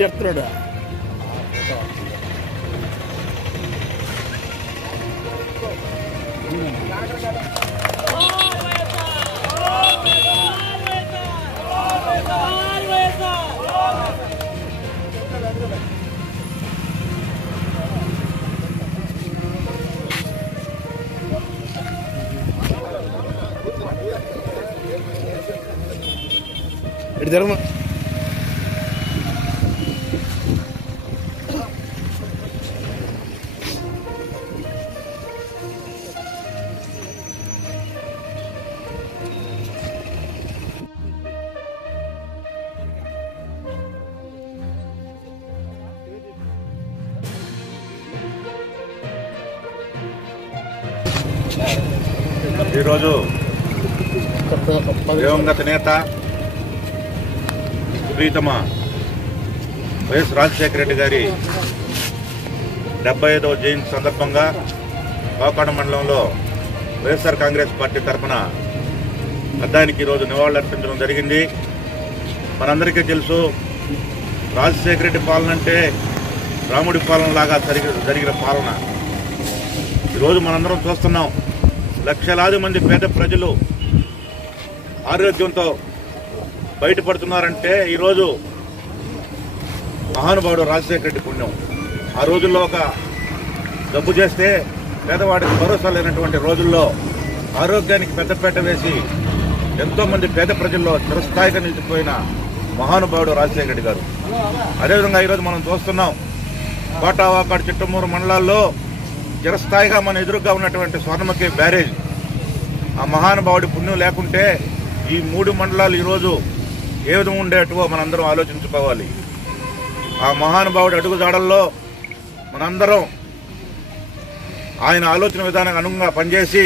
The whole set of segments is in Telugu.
చెప్తున్నాడు. ఇటు జరగమా. ఈరోజు దివంగత నేత ప్రీతమ వైఎస్ రాజశేఖర రెడ్డి గారి 75వ జయంతి సందర్భంగా వాకాడు మండలంలో వైఎస్ఆర్ కాంగ్రెస్ పార్టీ తరఫున అద్దానికి ఈరోజు నివాళులర్పించడం జరిగింది. మనందరికీ తెలుసు, రాజశేఖర రెడ్డి పాలన అంటే రాముడి పాలనలాగా జరిగిన పాలన. ఈరోజు మనందరం చూస్తున్నాం, లక్షలాది మంది పేద ప్రజలు ఆరోగ్యంతో బయటపడుతున్నారంటే ఈరోజు మహానుభావుడు రాజశేఖర రెడ్డి పుణ్యం. ఆ రోజుల్లో ఒక జబ్బు చేస్తే పేదవాడికి భరోసా లేనటువంటి రోజుల్లో ఆరోగ్యానికి పెద్దపేట వేసి ఎంతోమంది పేద ప్రజల్లో చిరస్థాయిగా నిలిచిపోయిన మహానుభావుడు రాజశేఖర రెడ్డి గారు. అదేవిధంగా ఈరోజు మనం చూస్తున్నాం, కోటా, వాకాడు, చిట్టమూరు మండలాల్లో చిరస్థాయిగా మన ఎదురుగా ఉన్నటువంటి స్వర్ణముఖి బ్యారేజ్, ఆ మహానుభావుడి పుణ్యం లేకుంటే ఈ 3 మండలాలు ఈరోజు ఏ విధంగా ఉండేట్టువో మనందరం ఆలోచించుకోవాలి. ఆ మహానుభావుడి అడుగుజాడల్లో మనందరం ఆయన ఆలోచన విధానానికి అనుగుణంగా పనిచేసి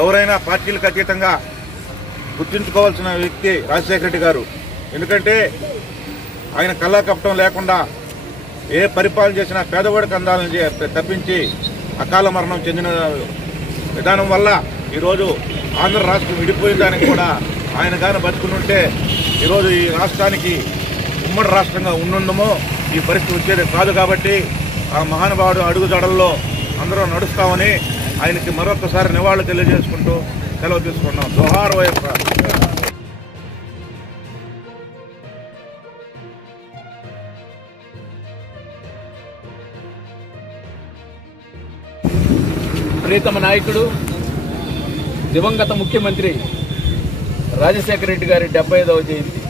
ఎవరైనా పార్టీలకు అతీతంగా గుర్తుంచుకోవాల్సిన వ్యక్తి రాజశేఖర రెడ్డి గారు. ఎందుకంటే ఆయన కల్లా కపటం లేకుండా ఏ పరిపాలన చేసినా పేదవాడికి అందాలని తప్పించి అకాల మరణం చెందిన విధానం వల్ల ఈరోజు ఆంధ్ర రాష్ట్రం విడిపోయిన దానికి కూడా ఆయన కానీ బతుకునుంటే ఈరోజు ఈ రాష్ట్రానికి ఉమ్మడి రాష్ట్రంగా ఉండుండమో ఈ పరిస్థితి వచ్చేది కాదు. కాబట్టి ఆ మహానుభావుడు అడుగుజాడల్లో అందరూ నడుస్తామని ఆయనకి మరొకసారి నివాళులు తెలియజేసుకుంటూ సెలవు తీసుకున్నాం. జోహార్ వైఎస్ఆర్. ప్రీతమ నాయకుడు దివంగత ముఖ్యమంత్రి రాజశేఖర రెడ్డి గారి 75వ జయంతి.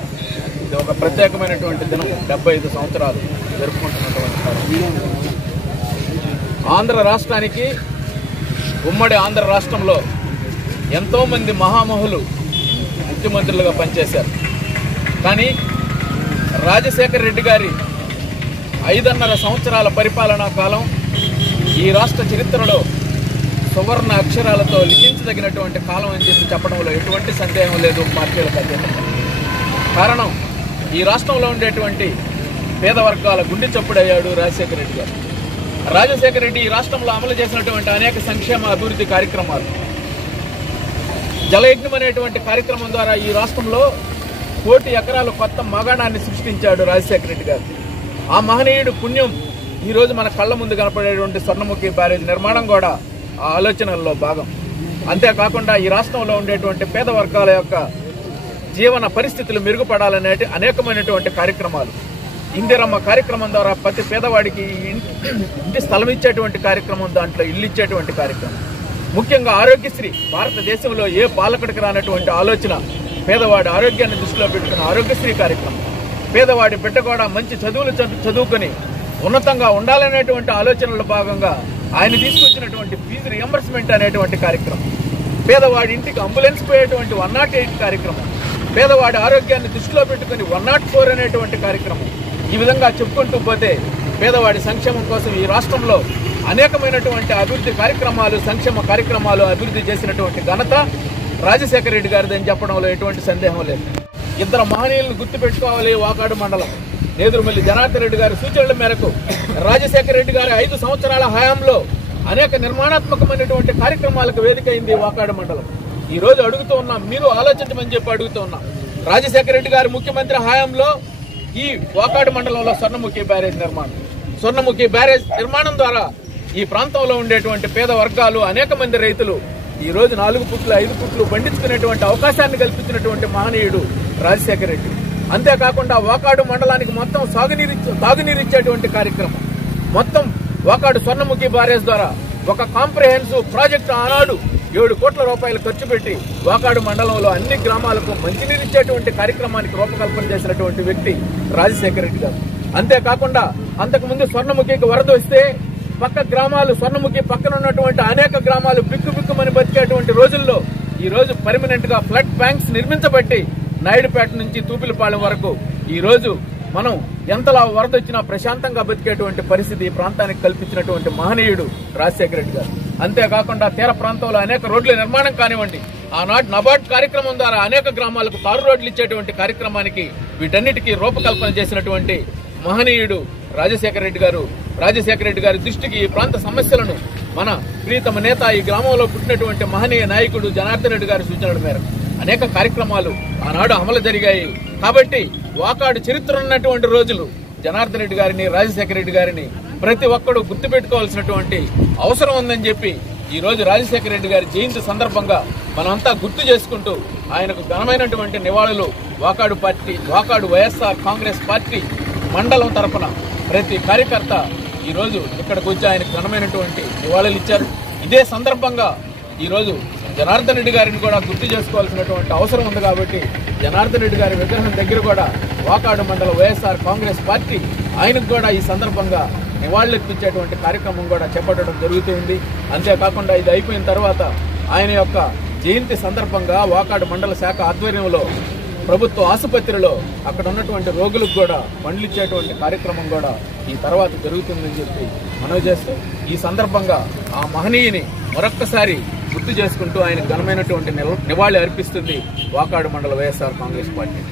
ఇది ఒక ప్రత్యేకమైనటువంటి దినం. 75 సంవత్సరాలు జరుపుకుంటున్నటువంటి ఆంధ్ర రాష్ట్రానికి, ఉమ్మడి ఆంధ్ర రాష్ట్రంలో ఎంతోమంది మహామహులు ముఖ్యమంత్రులుగా పనిచేశారు. కానీ రాజశేఖర రెడ్డి గారి 5.5 సంవత్సరాల పరిపాలనా కాలం ఈ రాష్ట్ర చరిత్రలో సువర్ణ అక్షరాలతో లిఖించదగినటువంటి కాలం అని చెప్పడంలో ఎటువంటి సందేహం లేదు పార్టీలకు అతీతంగా. కారణం, ఈ రాష్ట్రంలో ఉండేటువంటి పేద వర్గాల గుండె చప్పుడయ్యాడు రాజశేఖర రెడ్డి గారు. రాజశేఖర రెడ్డి ఈ రాష్ట్రంలో అమలు చేసినటువంటి అనేక సంక్షేమ అభివృద్ధి కార్యక్రమాలు, జలయజ్ఞం అనేటువంటి కార్యక్రమం ద్వారా ఈ రాష్ట్రంలో 1 కోటి ఎకరాలు కొత్త మగాణాన్ని సృష్టించాడు రాజశేఖర రెడ్డి గారు. ఆ మహనీయుడు పుణ్యం ఈరోజు మన కళ్ళ ముందు కనపడేటువంటి స్వర్ణముఖి బ్యారేజ్ నిర్మాణం కూడా ఆ ఆలోచనల్లో భాగం. అంతేకాకుండా ఈ రాష్ట్రంలో ఉండేటువంటి పేద వర్గాల యొక్క జీవన పరిస్థితులు మెరుగుపడాలనే అనేకమైనటువంటి కార్యక్రమాలు, ఇందిరమ్మ కార్యక్రమం ద్వారా ప్రతి పేదవాడికి ఇంటి స్థలం ఇచ్చేటువంటి కార్యక్రమం, దాంట్లో ఇల్లు ఇచ్చేటువంటి కార్యక్రమం, ముఖ్యంగా ఆరోగ్యశ్రీ, భారతదేశంలో ఏ పాలకుడికి రానటువంటి ఆలోచన, పేదవాడి ఆరోగ్యాన్ని దృష్టిలో పెట్టుకున్న ఆరోగ్యశ్రీ కార్యక్రమం, పేదవాడి బిడ్డ కూడా మంచి చదువులు చదువుకొని ఉన్నతంగా ఉండాలనేటువంటి ఆలోచనలో భాగంగా ఆయన తీసుకొచ్చినటువంటి ఫీజు రియంబర్స్మెంట్ అనేటువంటి కార్యక్రమం, పేదవాడి ఇంటికి అంబులెన్స్ పోయేటువంటి 108 కార్యక్రమం, పేదవాడి ఆరోగ్యాన్ని దృష్టిలో పెట్టుకుని 104 అనేటువంటి కార్యక్రమం. ఈ విధంగా చెప్పుకుంటూ పోతే పేదవాడి సంక్షేమం కోసం ఈ రాష్ట్రంలో అనేకమైనటువంటి అభివృద్ధి కార్యక్రమాలు, సంక్షేమ కార్యక్రమాలు అభివృద్ధి చేసినటువంటి ఘనత రాజశేఖర రెడ్డి గారిదని చెప్పడంలో ఎటువంటి సందేహం లేదు. 2 మహనీయులను గుర్తుపెట్టుకోవాలి. వాకాడు మండలం నేదురుమల్లి జనార్దన్ రెడ్డి గారి సూచనల మేరకు రాజశేఖర రెడ్డి గారి 5 సంవత్సరాల హయాంలో అనేక నిర్మాణాత్మకమైనటువంటి కార్యక్రమాలకు వేదికైంది వాకాడు మండలం. ఈ రోజు అడుగుతూ ఉన్నాం, మీరు ఆలోచించమని చెప్పి అడుగుతూ ఉన్నాం. రాజశేఖర రెడ్డి గారి ముఖ్యమంత్రి హయాంలో ఈ వాకాడు మండలంలో స్వర్ణముఖి బ్యారేజ్ నిర్మాణం. స్వర్ణముఖి బ్యారేజ్ నిర్మాణం ద్వారా ఈ ప్రాంతంలో ఉండేటువంటి పేద వర్గాలు, అనేక మంది రైతులు ఈ రోజు 4 ఫుట్లు 5 ఫుట్లు పండించుకునేటువంటి అవకాశాన్ని కల్పించినటువంటి మహనీయుడు రాజశేఖర రెడ్డి. అంతేకాకుండా వాకాడు మండలానికి మొత్తం తాగునీరిచ్చేటువంటి కార్యక్రమం, మొత్తం వాకాడు స్వర్ణముఖి బ్యారేజ్ ద్వారా ఒక కాంప్రహెన్సివ్ ప్రాజెక్టు ఆనాడు 7 కోట్ల రూపాయలు ఖర్చు పెట్టి వాకాడు మండలంలో అన్ని గ్రామాలకు మంచినీరిచ్చేటువంటి కార్యక్రమానికి రూపకల్పన చేసినటువంటి వ్యక్తి రాజశేఖర రెడ్డి గారు. అంతేకాకుండా అంతకుముందు స్వర్ణముఖికి వరద వస్తే పక్క గ్రామాలు, స్వర్ణముఖి పక్కన ఉన్నటువంటి అనేక గ్రామాలు బిక్కుమని బతికేటువంటి రోజుల్లో ఈ రోజు పర్మనెంట్ గా ఫ్లడ్ బ్యాంక్స్ నిర్మించబట్టి నాయుడుపేట నుంచి తూపిలపాలెం వరకు ఈ రోజు మనం ఎంతలా వరద వచ్చినా ప్రశాంతంగా బతికేటువంటి పరిస్థితి ఈ ప్రాంతానికి కల్పించినటువంటి మహనీయుడు రాజశేఖర రెడ్డి గారు. అంతేకాకుండా తీర ప్రాంతంలో అనేక రోడ్ల నిర్మాణం కానివ్వండి, ఆనాడు నబార్డ్ కార్యక్రమం ద్వారా అనేక గ్రామాలకు తారు రోడ్లు ఇచ్చేటువంటి కార్యక్రమానికి వీటన్నిటికీ రూపకల్పన చేసినటువంటి మహనీయుడు రాజశేఖర రెడ్డి గారు. రాజశేఖర రెడ్డి గారి దృష్టికి ఈ ప్రాంత సమస్యలను మన ప్రీతమ నేత, ఈ గ్రామంలో పుట్టినటువంటి మహనీయ నాయకుడు జనార్దన్ రెడ్డి గారి సూచనల మేరకు అనేక కార్యక్రమాలు ఆనాడు అమలు జరిగాయి. కాబట్టి వాకాడు చరిత్ర ఉన్నటువంటి రోజులు జనార్దన్ రెడ్డి గారిని, రాజశేఖర రెడ్డి గారిని ప్రతి ఒక్కరూ గుర్తుపెట్టుకోవాల్సినటువంటి అవసరం ఉందని చెప్పి ఈ రోజు రాజశేఖర రెడ్డి గారి జయంతి సందర్భంగా మనమంతా గుర్తు చేసుకుంటూ ఆయనకు ఘనమైనటువంటి నివాళులు వాకాడు వైఎస్ఆర్ కాంగ్రెస్ పార్టీ మండలం తరఫున ప్రతి కార్యకర్త ఈ రోజు ఇక్కడికి వచ్చి ఆయనకు ఘనమైనటువంటి నివాళులు ఇచ్చారు. ఇదే సందర్భంగా ఈ రోజు జనార్దన్ రెడ్డి గారిని కూడా గుర్తు చేసుకోవాల్సినటువంటి అవసరం ఉంది. కాబట్టి జనార్దన్ రెడ్డి గారి విగ్రహం దగ్గర కూడా వాకాడు మండల వైఎస్ఆర్ కాంగ్రెస్ పార్టీ ఆయనకు కూడా ఈ సందర్భంగా నివాళులర్పించేటువంటి కార్యక్రమం కూడా చేపట్టడం జరుగుతుంది. అంతేకాకుండా ఇది అయిపోయిన తర్వాత ఆయన యొక్క జయంతి సందర్భంగా వాకాడు మండల శాఖ ఆధ్వర్యంలో ప్రభుత్వ ఆసుపత్రిలో అక్కడ ఉన్నటువంటి రోగులకు కూడా పండ్లు ఇచ్చేటువంటి కార్యక్రమం కూడా ఈ తర్వాత జరుగుతుందని చెప్పి మనవి చేస్తూ ఈ సందర్భంగా ఆ మహనీయుని మరొక్కసారి గుర్తు చేసుకుంటూ ఆయన ఘనమైనటువంటి నివాళి అర్పిస్తుంది వాకాడు మండల వైఎస్ఆర్ కాంగ్రెస్ పార్టీ.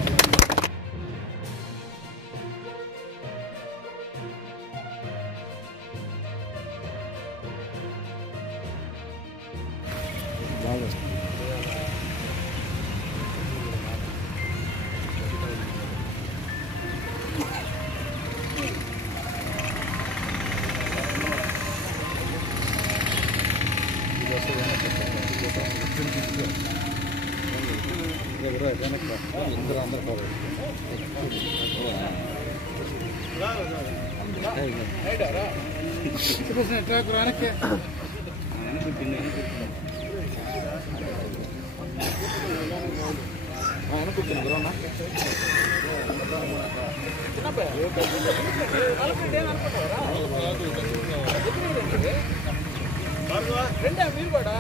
మీరు కూడా